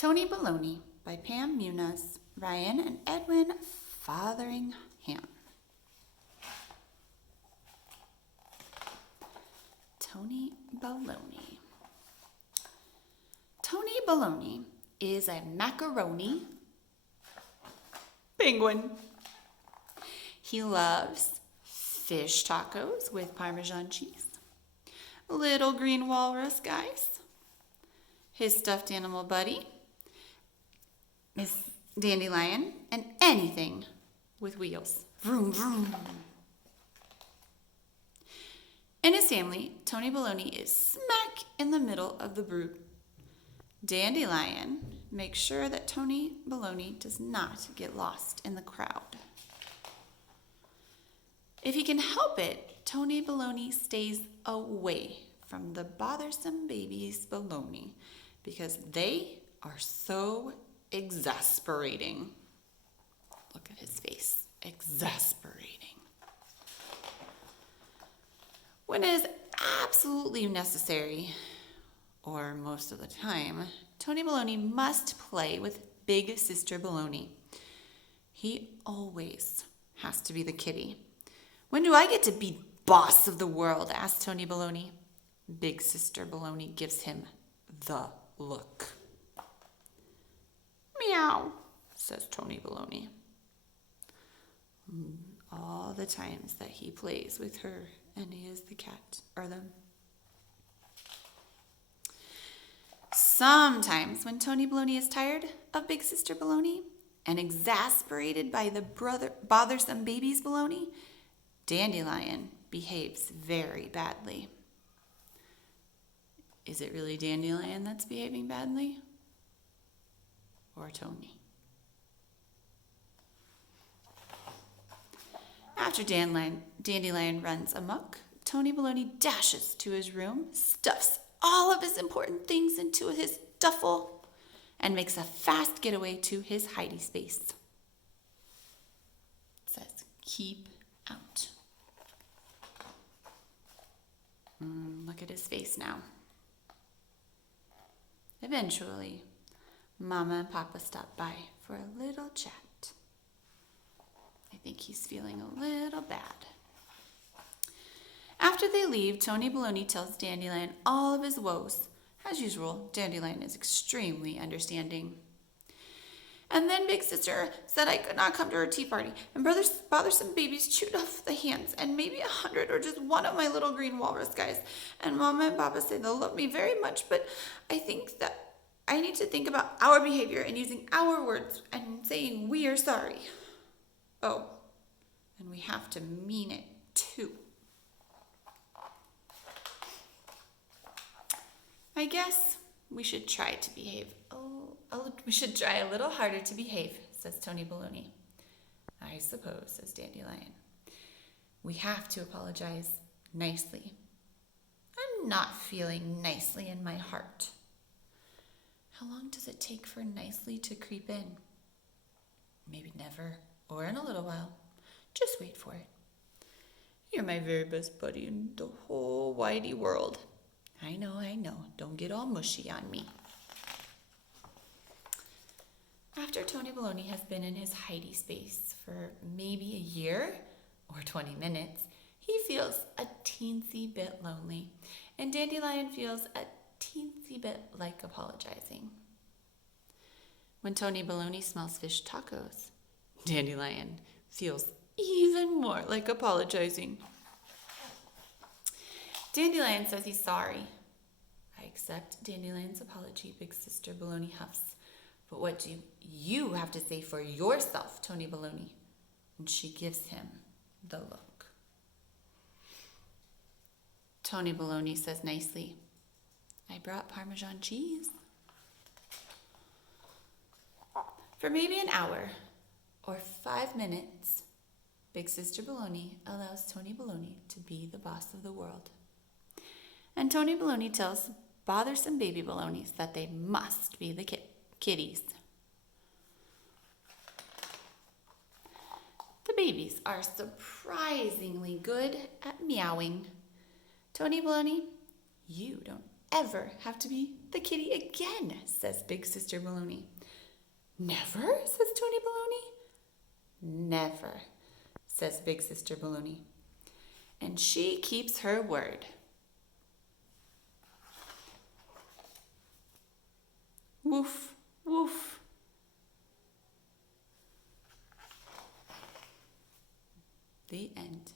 Tony Baloney by Pam Muñoz Ryan and Edwin Fotheringham. Tony Baloney. Tony Baloney is a macaroni penguin. He loves fish tacos with Parmesan cheese, little green walrus guys, his stuffed animal buddy, Miss Dandelion, and anything with wheels. Vroom, vroom. In his family, Tony Baloney is smack in the middle of the group. Dandelion makes sure that Tony Baloney does not get lost in the crowd. If he can help it, Tony Baloney stays away from the bothersome babies Baloney because they are so exasperating. Look at his face. Exasperating. When it is absolutely necessary, or most of the time, Tony Baloney must play with Big Sister Baloney. He always has to be the kitty. When do I get to be boss of the world? Asks Tony Baloney. Big Sister Baloney gives him the look. Meow, says Tony Baloney. All the times that he plays with her and he is the cat, or them. Sometimes when Tony Baloney is tired of Big Sister Baloney and exasperated by the bothersome babies Baloney, Dandelion behaves very badly. Is it really Dandelion that's behaving badly? Or Tony? After Dandelion runs amok, Tony Baloney dashes to his room, stuffs all of his important things into his duffel, and makes a fast getaway to his hidey space. It says, keep out. Look at his face now. Eventually, Mama and Papa stop by for a little chat. I think he's feeling a little bad. After they leave, Tony Baloney tells Dandelion all of his woes. As usual, Dandelion is extremely understanding. And then Big Sister said I could not come to her tea party, and bothersome babies chewed off the hands, and maybe 100 or just one of my little green walrus guys. And Mama and Papa say they'll love me very much, but I think that I need to think about our behavior and using our words and saying we are sorry. Oh, and we have to mean it too. I guess we should try to behave. We should try a little harder to behave, says Tony Baloney. I suppose, says Dandelion. We have to apologize nicely. I'm not feeling nicely in my heart. How long does it take for nicely to creep in? Maybe never, or in a little while. Just wait for it. You're my very best buddy in the whole widey world. I know. Don't get all mushy on me. After Tony Baloney has been in his hidey space for maybe a year or 20 minutes, he feels a teensy bit lonely, and Dandelion feels a teensy bit like apologizing. When Tony Baloney smells fish tacos, Dandelion feels even more like apologizing. Dandelion says he's sorry. I accept Dandelion's apology, Big Sister Baloney huffs. But what do you have to say for yourself, Tony Baloney? And she gives him the look. Tony Baloney says nicely, I brought Parmesan cheese. For maybe an hour or 5 minutes, Big Sister Baloney allows Tony Baloney to be the boss of the world. And Tony Baloney tells bothersome baby Balonies that they must be the kitties. The babies are surprisingly good at meowing. Tony Baloney, you don't ever have to be the kitty again, says Big Sister Baloney. Never, says Tony Baloney. Never, says Big Sister Baloney. And she keeps her word. Woof, woof. The end.